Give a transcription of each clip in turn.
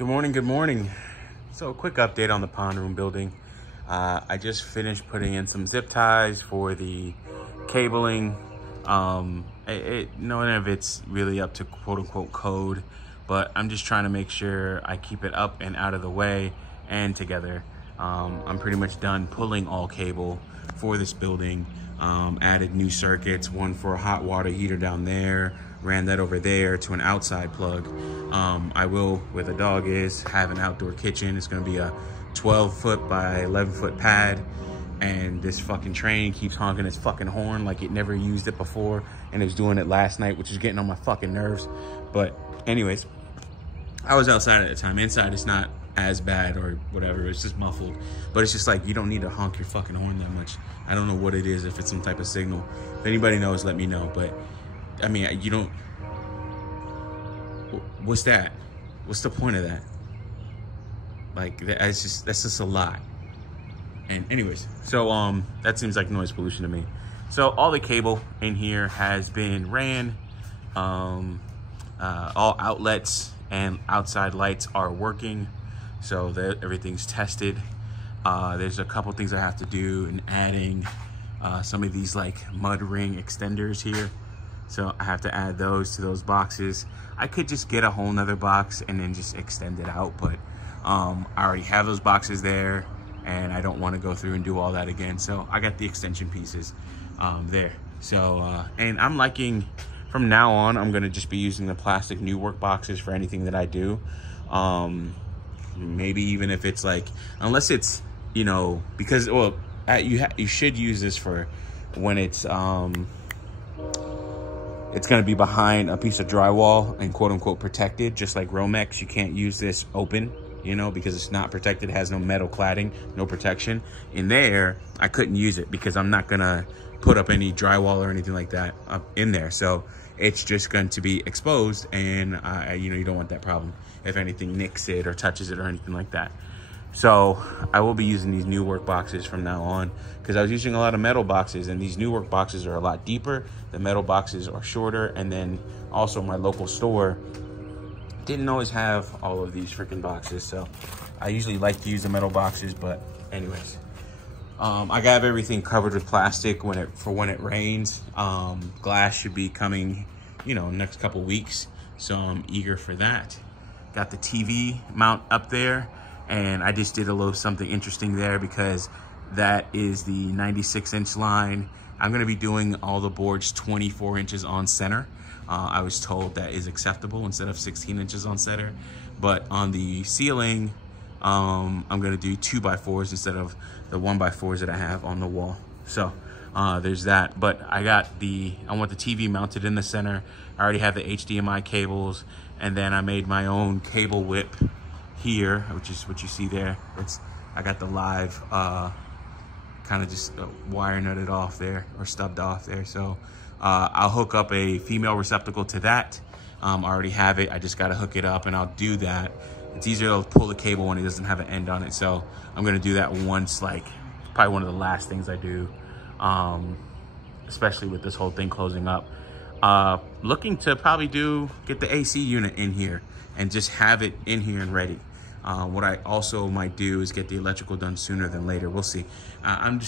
Good morning, good morning. So a quick update on the pond room building. I just finished putting in some zip ties for the cabling. None of it's really up to quote unquote code, but I'm just trying to make sure I keep it up and out of the way and together. I'm pretty much done pulling all cable for this building. Added new circuits, one for a hot water heater down there, ran that over there to an outside plug. I will, where the dog is, have an outdoor kitchen. It's gonna be a 12-foot by 11-foot pad, and this fucking train keeps honking its fucking horn like it never used it before, and it was doing it last night, which is getting on my fucking nerves. But anyways, I was outside at the time. Inside it's not as bad or whatever, it's just muffled, but it's just like, you don't need to honk your fucking horn that much. I don't know what it is, if it's some type of signal. If anybody knows, let me know. But I mean, you don't, what's that? What's the point of that? Like, that's just a lot. And anyways, so that seems like noise pollution to me. So all the cable in here has been ran. All outlets and outside lights are working, so that everything's tested. There's a couple things I have to do in adding some of these like mud ring extenders here. So I have to add those to those boxes. I could just get a whole nother box and then just extend it out, but I already have those boxes there and I don't want to go through and do all that again. So I got the extension pieces there. So, and I'm liking, from now on, I'm gonna just be using the plastic new work boxes for anything that I do. Maybe even if it's like, unless it's, you know, because, well, you should use this for when it's gonna be behind a piece of drywall and quote unquote protected, just like Romex. You can't use this open, you know, because it's not protected. It has no metal cladding, no protection. In there, I couldn't use it because I'm not gonna put up any drywall or anything like that up in there. So it's just going to be exposed, and you know, you don't want that problem if anything nicks it or touches it or anything like that. So I will be using these new work boxes from now on, because I was using a lot of metal boxes, and these new work boxes are a lot deeper. The metal boxes are shorter, and then also my local store didn't always have all of these freaking boxes, so I usually like to use the metal boxes. But anyways, I got everything covered with plastic when it rains. Glass should be coming, you know, next couple weeks, so I'm eager for that. Got the TV mount up there, and I just did a little something interesting there because that is the 96-inch line. I'm gonna be doing all the boards 24 inches on center. I was told that is acceptable instead of 16 inches on center. But on the ceiling, I'm gonna do 2x4s instead of the 1x4s that I have on the wall. So there's that. But I want the TV mounted in the center. I already have the HDMI cables, and then I made my own cable whip here, which is what you see there. I got the live kind of just wire nutted off there, or stubbed off there. So I'll hook up a female receptacle to that. I already have it. I just got to hook it up, and I'll do that. It's easier to pull the cable when it doesn't have an end on it. So I'm gonna do that once, like probably one of the last things I do, especially with this whole thing closing up. Looking to probably get the AC unit in here and just have it in here and ready. What I also might do is get the electrical done sooner than later. We'll see. I'm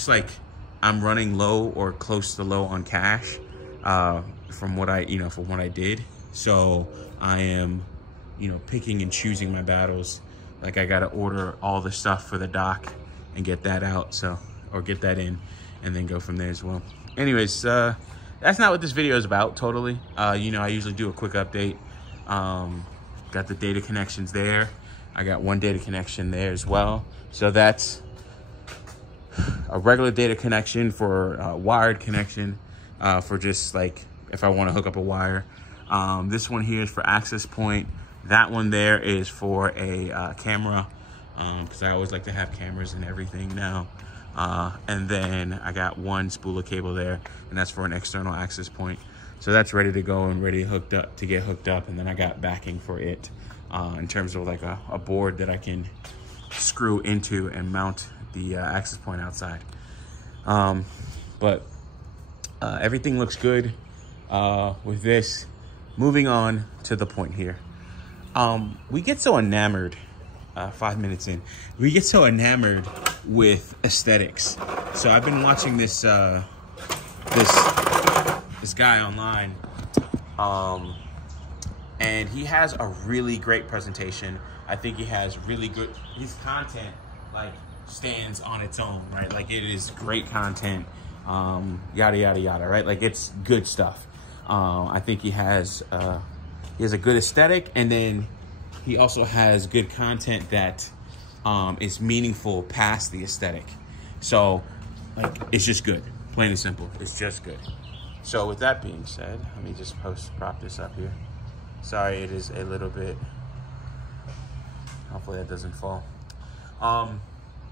running low or close to low on cash from what I did. So I am, you know, picking and choosing my battles. Like, I gotta order all the stuff for the dock and get that out, or get that in, and then go from there as well. Anyways, that's not what this video is about totally. You know, I usually do a quick update. Got the data connections there. I got one data connection there as well. So that's a regular data connection for a wired connection, for just like if I want to hook up a wire. This one here is for access point. That one there is for a camera, because I always like to have cameras and everything now. And then I got one spool of cable there, and that's for an external access point. So that's ready to go and ready to get hooked up. And then I got backing for it in terms of like a board that I can screw into and mount the access point outside. But everything looks good with this. Moving on to the point here. We get so enamored, 5 minutes in, we get so enamored with aesthetics. So I've been watching this guy online, and he has a really great presentation. I think he has really good, his content like stands on its own, right? Like it is great content, yada, yada, yada, right? Like it's good stuff. I think he has a good aesthetic, and then he also has good content that is meaningful past the aesthetic. So like, it's just good, plain and simple. It's just good. So with that being said, let me just prop this up here. Sorry, it is a little bit, hopefully that doesn't fall.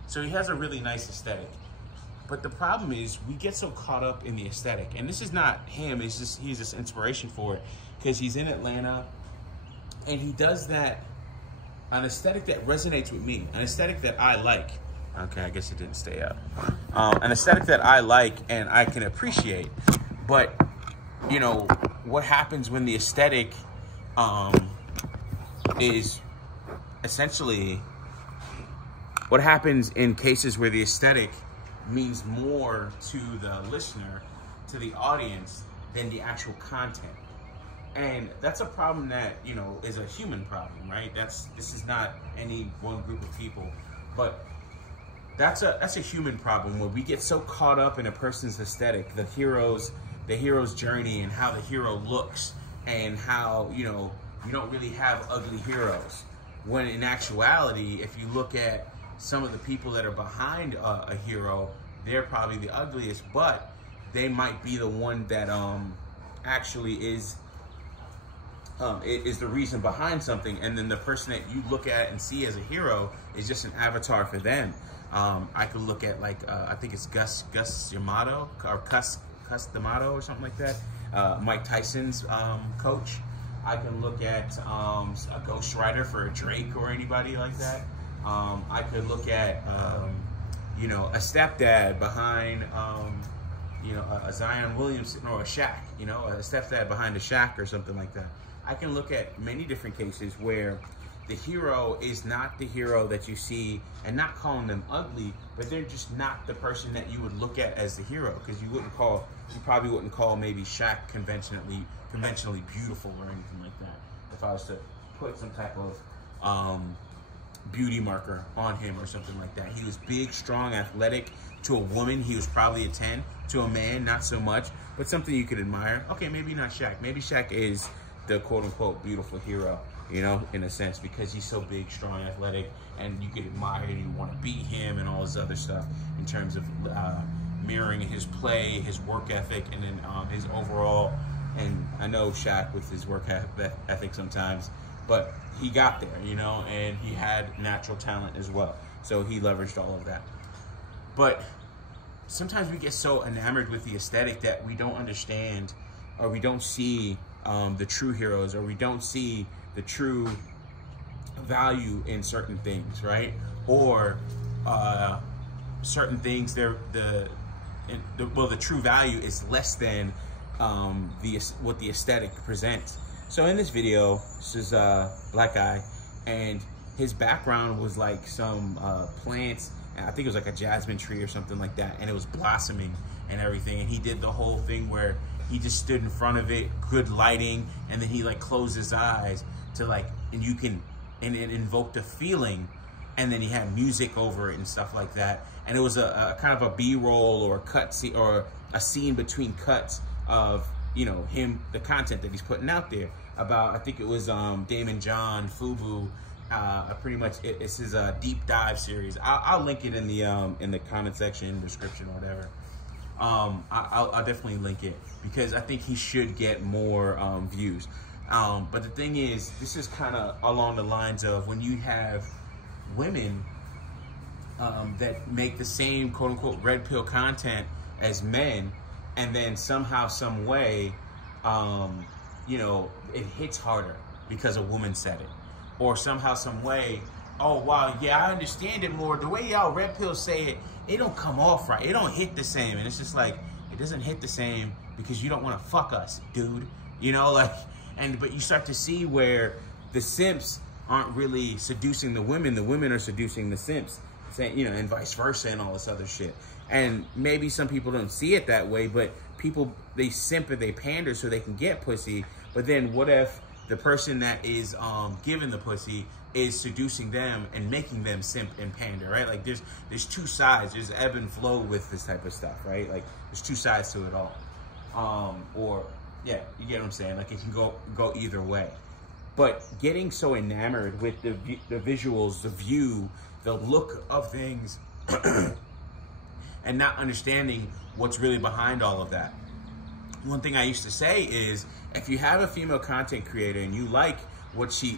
So he has a really nice aesthetic. But the problem is we get so caught up in the aesthetic, and this is not him, it's just, he's just inspiration for it, because he's in Atlanta and he does that, an aesthetic that resonates with me, an aesthetic that I like. Okay, I guess it didn't stay up. An aesthetic that I like and I can appreciate. But, you know, what happens when the aesthetic is essentially, what happens in cases where the aesthetic means more to the listener, to the audience, than the actual content. And that's a problem that, you know, is a human problem, right? This is not any one group of people, but that's a human problem where we get so caught up in a person's aesthetic, the hero's journey, and how the hero looks, and how, you know, you don't really have ugly heroes. When in actuality, if you look at some of the people that are behind a hero, they're probably the ugliest, but they might be the one that actually is the reason behind something, and then the person that you look at and see as a hero is just an avatar for them. I could look at, like, I think it's Gus Yamato, or Cus D'Amato or something like that, Mike Tyson's coach. I can look at a ghostwriter for a Drake or anybody like that. I could look at, you know, a stepdad behind, you know, a Zion Williamson or a Shaq, you know, a stepdad behind a Shaq or something like that. I can look at many different cases where the hero is not the hero that you see, and not calling them ugly, but they're just not the person that you would look at as the hero, because you probably wouldn't call maybe Shaq conventionally beautiful or anything like that. If I was to put some type of beauty marker on him or something like that. He was big, strong, athletic. To a woman, he was probably a 10. To a man, not so much, but something you could admire. Okay, maybe not Shaq. Maybe Shaq is the quote-unquote beautiful hero, you know, in a sense, because he's so big, strong, athletic, and you could admire him, you want to be him, and all this other stuff in terms of mirroring his play, his work ethic, and then his overall. And I know Shaq with his work ethic sometimes, but he got there, you know, and he had natural talent as well. So he leveraged all of that. But sometimes we get so enamored with the aesthetic that we don't understand, or we don't see the true heroes, or we don't see the true value in certain things, right? Or certain things, the true value is less than what the aesthetic presents. So in this video, this is a black guy, and his background was like some plants. I think it was like a jasmine tree or something like that, and it was blossoming and everything. And he did the whole thing where he just stood in front of it, good lighting, and then he like closed his eyes to like, and you can, and it invoked a feeling, and then he had music over it and stuff like that. And it was a kind of a B-roll or a cut scene, or a scene between cuts of, you know, him, the content that he's putting out there about, I think it was Damon John, Fubu. Pretty much it's his deep dive series. I'll link it in the comment section, description, or whatever. I'll definitely link it, because I think he should get more views. But the thing is, this is kind of along the lines of when you have women that make the same quote unquote red pill content as men, and then somehow, some way, you know, it hits harder because a woman said it. Or somehow, some way, oh, wow, yeah, I understand it more. The way y'all red pills say it, it don't come off right. It don't hit the same. And it's just like, it doesn't hit the same because you don't want to fuck us, dude. You know, like, but you start to see where the simps aren't really seducing the women are seducing the simps, saying, you know, and vice versa and all this other shit. And maybe some people don't see it that way, but people, they simp and they pander so they can get pussy. But then what if the person that is giving the pussy is seducing them and making them simp and pander, right? Like there's two sides. There's ebb and flow with this type of stuff, right? Like there's two sides to it all. Or yeah, you get what I'm saying? Like it can go either way. But getting so enamored with the visuals, the view, the look of things, and not understanding what's really behind all of that. One thing I used to say is, if you have a female content creator and you like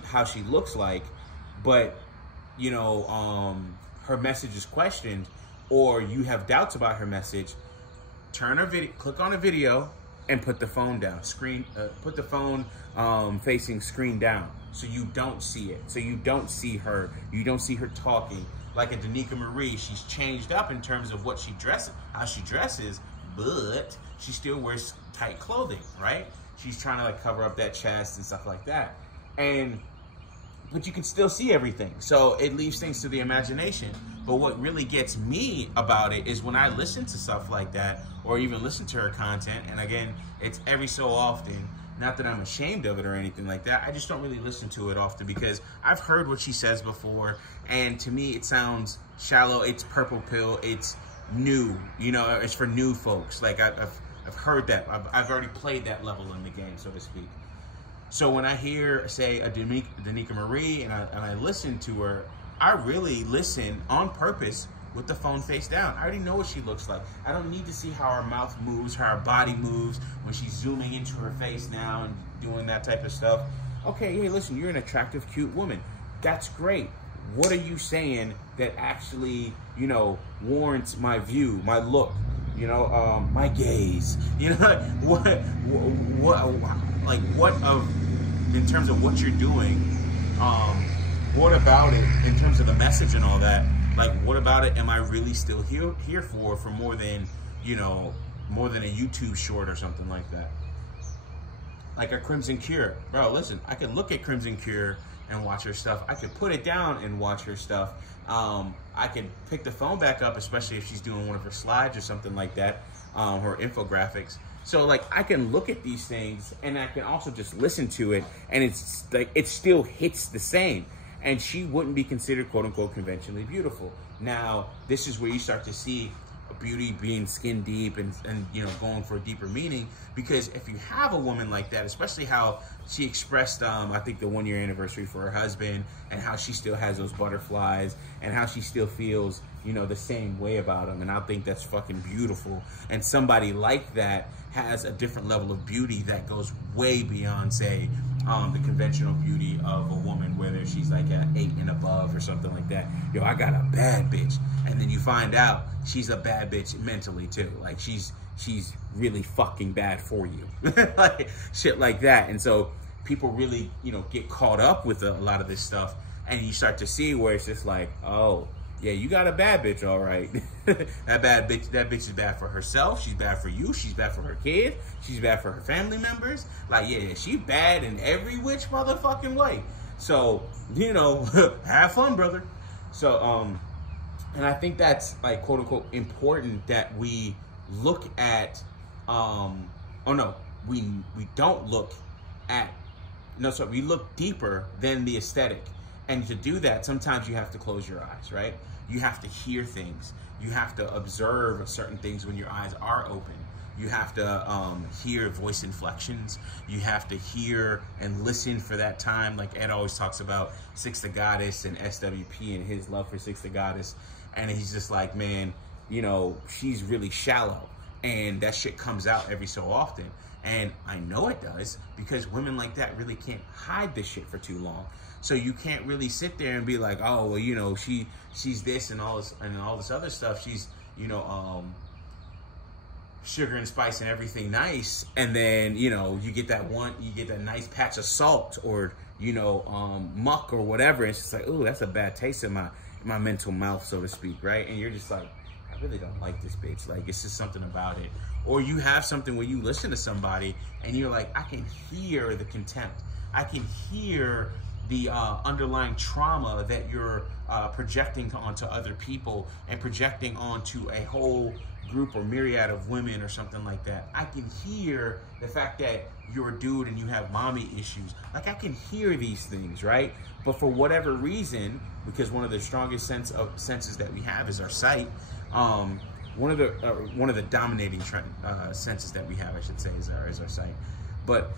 how she looks like, but you know, her message is questioned, or you have doubts about her message, click on a video and put the phone down, put the phone facing screen down, so you don't see it, so you don't see her talking. Like a Danica Marie, she's changed up in terms of what she dresses, how she dresses, but she still wears tight clothing, right? She's trying to like cover up that chest and stuff like that. But you can still see everything. So it leaves things to the imagination. But what really gets me about it is when I listen to stuff like that, or even listen to her content, and again, it's every so often, not that I'm ashamed of it or anything like that, I just don't really listen to it often because I've heard what she says before, and to me it sounds shallow, it's purple pill, it's new, you know, it's for new folks. Like I've heard that, I've already played that level in the game, so to speak. So when I hear, say, a Danica Marie, and I listen to her, I really listen on purpose with the phone face down. I already know what she looks like. I don't need to see how her mouth moves, how her body moves, when she's zooming into her face now and doing that type of stuff. Okay, hey, listen, you're an attractive, cute woman. That's great. What are you saying that actually, you know, warrants my view, my look, you know, my gaze? You know, in terms of what you're doing, what about it in terms of the message and all that? Like, what about it am I really still here for more than, you know, more than a YouTube short or something like that? Like a Crimson Cure. Bro, listen, I could look at Crimson Cure and watch her stuff. I could put it down and watch her stuff. I could pick the phone back up, especially if she's doing one of her slides or something like that, her infographics. So like I can look at these things and I can also just listen to it, and it's like it still hits the same. And she wouldn't be considered quote unquote conventionally beautiful. Now, this is where you start to see beauty being skin deep and you know, going for a deeper meaning, because if you have a woman like that, especially how she expressed I think the 1-year anniversary for her husband, and how she still has those butterflies, and how she still feels, you know, the same way about him, and I think that's fucking beautiful. And somebody like that has a different level of beauty that goes way beyond, say, the conventional beauty of a woman, whether she's like an 8 and above or something like that. Yo, I got a bad bitch, and then you find out she's a bad bitch mentally too. Like she's really fucking bad for you, like shit like that. And so people really, you know, get caught up with a lot of this stuff, and you start to see where it's just like, oh yeah, you got a bad bitch, all right. that bitch is bad for herself. She's bad for you. She's bad for her kids. She's bad for her family members. Like, yeah, she bad in every which motherfucking way. So, you know, have fun, brother. So, and I think that's like quote unquote important that we look at, we don't look at, we look deeper than the aesthetic. And to do that, sometimes you have to close your eyes, right? You have to hear things. You have to observe certain things when your eyes are open. You have to hear voice inflections. You have to hear and listen for that time. Like Ed always talks about Six the Goddess and SWP and his love for Six the Goddess. And he's just like, man, you know, she's really shallow. And that shit comes out every so often. And I know it does, because women like that really can't hide this shit for too long. So you can't really sit there and be like, oh, well, you know, she's this and all this other stuff. She's, you know, sugar and spice and everything nice. And then, you know, you get that nice patch of salt or, you know, muck or whatever. It's just like, ooh, that's a bad taste in my mental mouth, so to speak, right? And you're just like, I really don't like this bitch. Like, it's just something about it. Or you have something where you listen to somebody and you're like, I can hear the contempt. I can hear the underlying trauma that you're projecting onto other people and projecting onto a whole group or myriad of women or something like that. I can hear the fact that you're a dude and you have mommy issues. Like, I can hear these things, right? But for whatever reason, because one of the strongest senses that we have is our sight. One of the dominating senses that we have, I should say, is our sight. But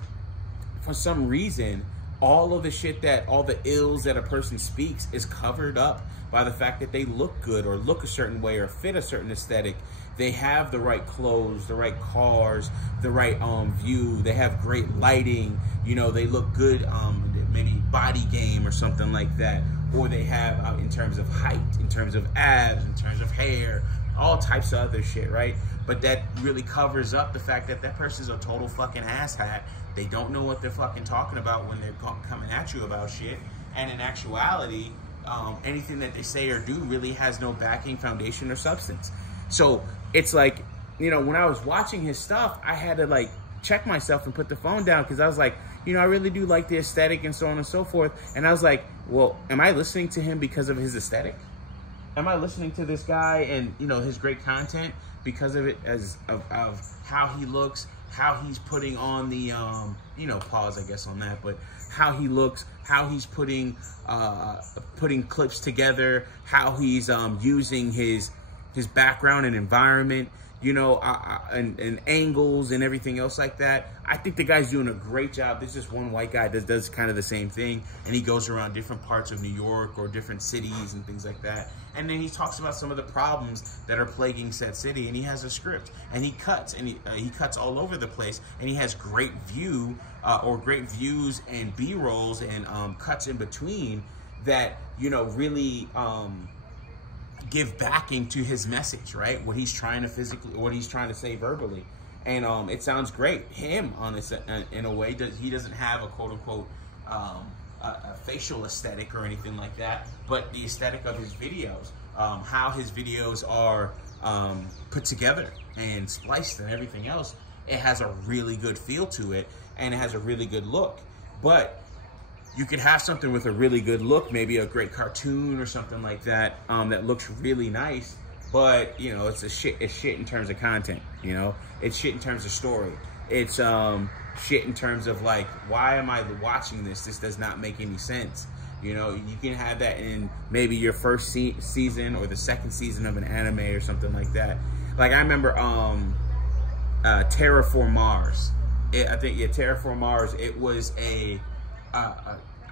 for some reason, all of the shit that, all the ills that a person speaks is covered up by the fact that they look good or look a certain way or fit a certain aesthetic. They have the right clothes, the right cars, the right view. They have great lighting. You know, they look good, maybe body game or something like that. Or they have, in terms of height, in terms of abs, in terms of hair, all types of other shit, right? But that really covers up the fact that that person's a total fucking asshat. They don't know what they're fucking talking about when they're coming at you about shit. And in actuality, anything that they say or do really has no backing, foundation, or substance. So it's like, you know, when I was watching his stuff, I had to like check myself and put the phone down, because I was like, you know, I really do like the aesthetic and so on and so forth. And I was like, well, am I listening to him because of his aesthetic? Am I listening to this guy and, you know, his great content because of it, of how he looks, how he's putting on the, you know, pause, I guess, on that, but how he looks, how he's putting clips together, how he's using his background and environment, you know, and angles and everything else like that. I think the guy's doing a great job. There's just one white guy that does kind of the same thing, and he goes around different parts of New York or different cities and things like that. And then he talks about some of the problems that are plaguing said city, and he has a script, and he cuts, and he cuts all over the place, and he has great great views and B-rolls and cuts in between that, you know, really give backing to his message, right? What he's trying to what he's trying to say verbally. And it sounds great. Him, on this, in a way, he doesn't have a quote-unquote a facial aesthetic or anything like that, but the aesthetic of his videos, how his videos are put together and spliced and everything else, it has a really good feel to it, and it has a really good look. But you could have something with a really good look, maybe a great cartoon or something like that, that looks really nice, but, you know, it's shit in terms of content, you know? It's shit in terms of story. It's shit in terms of, like, why am I watching this? This does not make any sense. You know, you can have that in maybe your first season or the second season of an anime or something like that. Like, I remember Terraform Mars. Terraform Mars, it was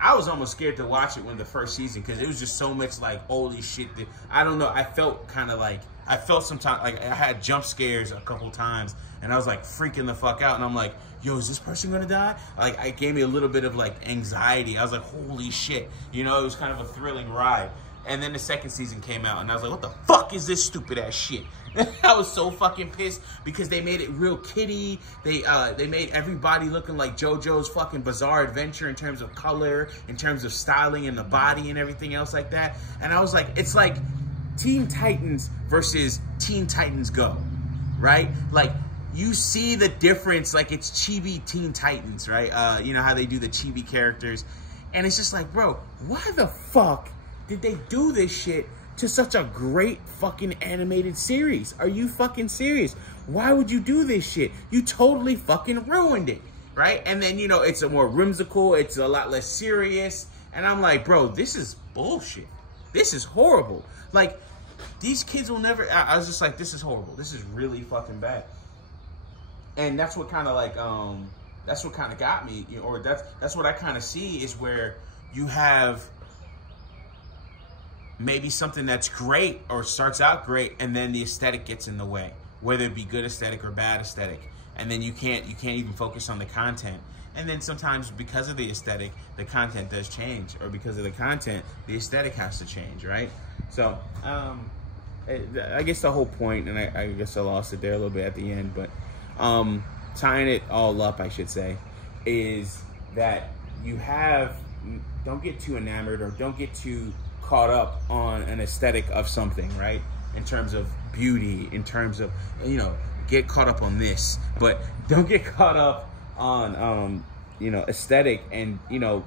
I was almost scared to watch it when the first season, because it was just so much like, holy shit, that, I don't know, I felt kind of like, I felt sometimes like I had jump scares a couple times, and I was like freaking the fuck out, and I'm like, yo, is this person gonna die? Like, it gave me a little bit of like anxiety. I was like, holy shit, you know, it was kind of a thrilling ride. And then the second season came out, and I was like, what the fuck is this stupid ass shit? I was so fucking pissed because they made it real kiddie. They made everybody looking like JoJo's fucking Bizarre Adventure in terms of color, in terms of styling and the body and everything else like that. And I was like, it's like Teen Titans versus Teen Titans Go, right? Like, you see the difference, like it's chibi Teen Titans, right? You know how they do the chibi characters. And it's just like, bro, why the fuck did they do this shit to such a great fucking animated series? Are you fucking serious? Why would you do this shit? You totally fucking ruined it, right? And then, you know, it's a more whimsical, it's a lot less serious. And I'm like, bro, this is bullshit. This is horrible. Like, these kids will never, I was just like, this is horrible. This is really fucking bad. And that's what kind of like, that's what kind of got me, you know, or that's what I kind of see, is where you have maybe something that's great or starts out great, and then the aesthetic gets in the way, whether it be good aesthetic or bad aesthetic, and then you can't even focus on the content. And then sometimes because of the aesthetic, the content does change, or because of the content, the aesthetic has to change, right? So I guess the whole point, and I guess I lost it there a little bit at the end, but tying it all up, I should say, is that you don't get too enamored or don't get too caught up on an aesthetic of something, right? In terms of beauty, in terms of, you know, get caught up on this, but don't get caught up on, you know, aesthetic and, you know,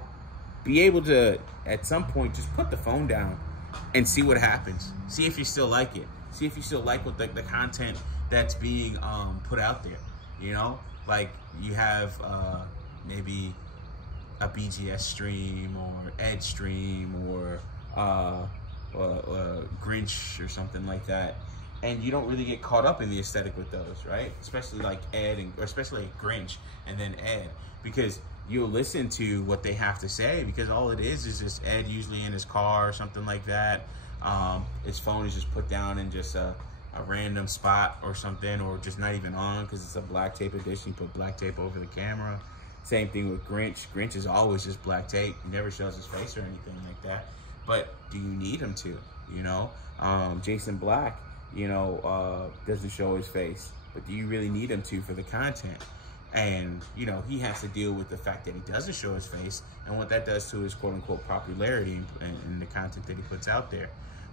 be able to, at some point, just put the phone down and see what happens. See if you still like it. See if you still like what the content that's being put out there. You know, like you have maybe a BGS stream or Ed stream or Grinch or something like that, and you don't really get caught up in the aesthetic with those, right? Especially like Ed, or especially like Grinch and then Ed, because you'll listen to what they have to say, because all it is just Ed usually in his car or something like that. His phone is just put down in just a random spot or something, or just not even on because it's a black tape edition. You put black tape over the camera. Same thing with Grinch. Grinch is always just black tape. He never shows his face or anything like that. But do you need him to? You know, Jason Black, you know, doesn't show his face, but do you really need him to for the content? And, you know, he has to deal with the fact that he doesn't show his face and what that does to his quote-unquote popularity and the content that he puts out there.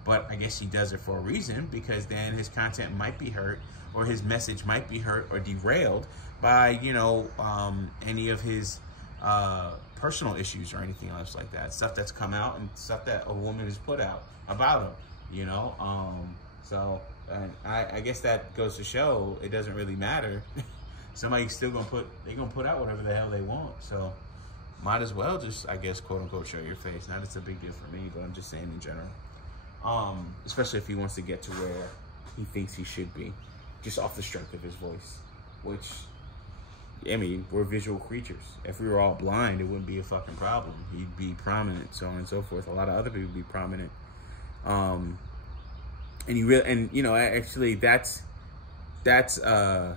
But I guess he does it for a reason, because then his content might be hurt, or his message might be hurt or derailed by, you know, any of his personal issues or anything else like that. Stuff that's come out and stuff that a woman has put out about him, you know? So I guess that goes to show it doesn't really matter. Somebody's still they're gonna put out whatever the hell they want. So might as well just, I guess, quote unquote, show your face. Not it's a big deal for me, but I'm just saying in general. Especially if he wants to get to where he thinks he should be, just off the strength of his voice, which, I mean, we're visual creatures. If we were all blind, it wouldn't be a fucking problem. He'd be prominent, so on and so forth. A lot of other people would be prominent. And you know, actually that's a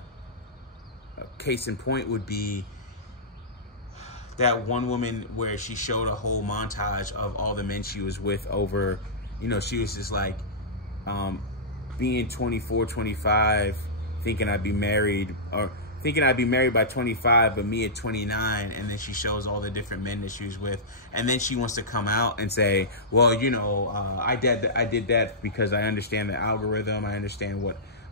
case in point would be that one woman where she showed a whole montage of all the men she was with over, you know, she was just like, being 24, 25, thinking I'd be married, or thinking I'd be married by 25, but me at 29, and then she shows all the different men that she was with, and then she wants to come out and say, well, you know, I did that because I understand the algorithm, I understand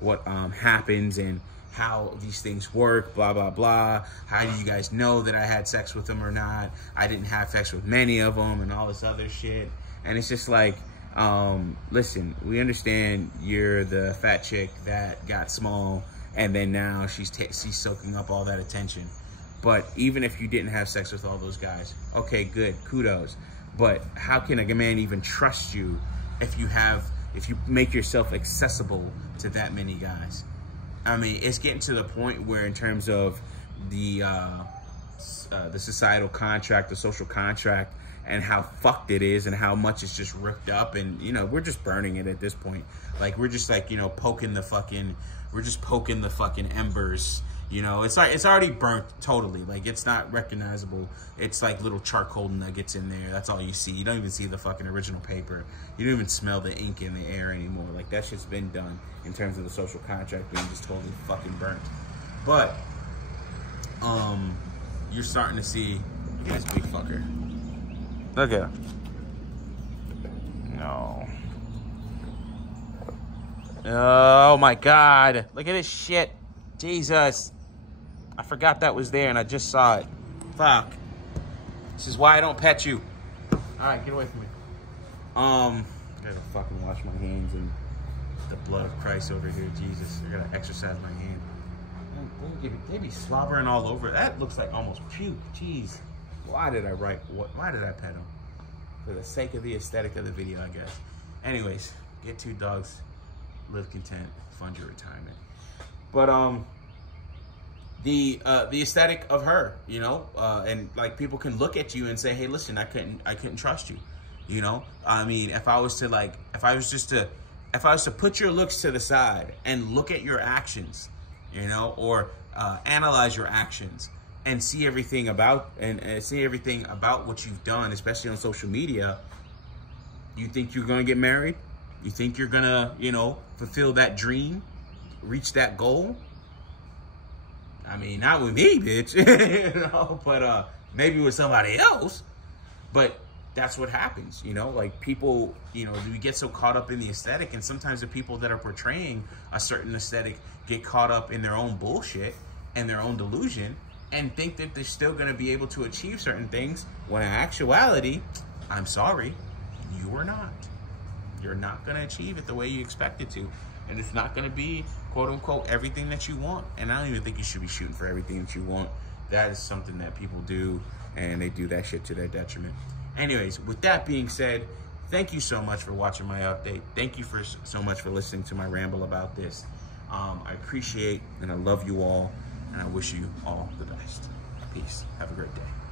what happens and how these things work, blah, blah, blah. How do you guys know that I had sex with them or not? I didn't have sex with many of them, and all this other shit. And it's just like, listen, we understand you're the fat chick that got small, and then now she's soaking up all that attention. But even if you didn't have sex with all those guys, okay, good, kudos. But how can a man even trust you if you make yourself accessible to that many guys? I mean, it's getting to the point where, in terms of the societal contract, the social contract, and how fucked it is, and how much it's just ripped up, and, you know, we're just burning it at this point. Like, we're just like, you know, poking the fucking embers. You know, it's already burnt totally. Like, it's not recognizable. It's like little charcoal nuggets in there. That's all you see. You don't even see the fucking original paper. You don't even smell the ink in the air anymore. Like, that shit's been done in terms of the social contract being just totally fucking burnt. But you're starting to see this big fucker. Look at him. No. Oh my God. Look at this shit. Jesus. I forgot that was there and I just saw it. Fuck. This is why I don't pet you. Alright, get away from me. I gotta fucking wash my hands and the blood of Christ over here. Jesus. I gotta exercise my hand. They be slobbering all over. That looks like almost puke. Jeez. Why did I pet him? For the sake of the aesthetic of the video, I guess. Anyways, get 2 dogs, live content, fund your retirement. But the aesthetic of her, you know, and like people can look at you and say, hey, listen, I couldn't trust you, you know. I mean, if I was to put your looks to the side and look at your actions, you know, or analyze your actions, and see everything about what you've done, especially on social media, you think you're gonna get married? You think you're gonna, you know, fulfill that dream, reach that goal? I mean, not with me, bitch, you know, but maybe with somebody else. But that's what happens, you know, like people, you know, we get so caught up in the aesthetic, and sometimes the people that are portraying a certain aesthetic get caught up in their own bullshit and their own delusion, and think that they're still gonna be able to achieve certain things, when in actuality, I'm sorry, you are not. You're not gonna achieve it the way you expect it to. And it's not gonna be, quote unquote, everything that you want. And I don't even think you should be shooting for everything that you want. That is something that people do, and they do that shit to their detriment. Anyways, with that being said, thank you so much for watching my update. Thank you so much for listening to my ramble about this. I appreciate and I love you all, and I wish you all the best. Peace. Have a great day.